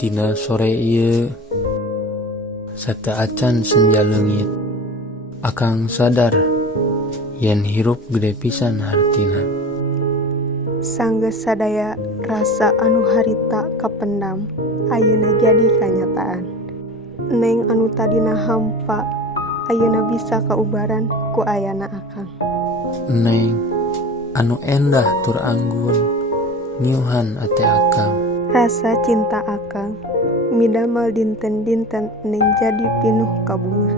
Tina sore ieu sateuacan senja leungit, akang sadar yen hirup gede pisan hartina. Sanggeus sadaya rasa anu harita kapendam ayeuna jadi kanyataan. Neng anu tadina hampa ayeuna bisa kaubaran ku ayana akang. Neng anu endah tur anggun nyuhan ate akang. Rasa cinta akang midamel dinten-dinten neng jadi pinuh kabunga.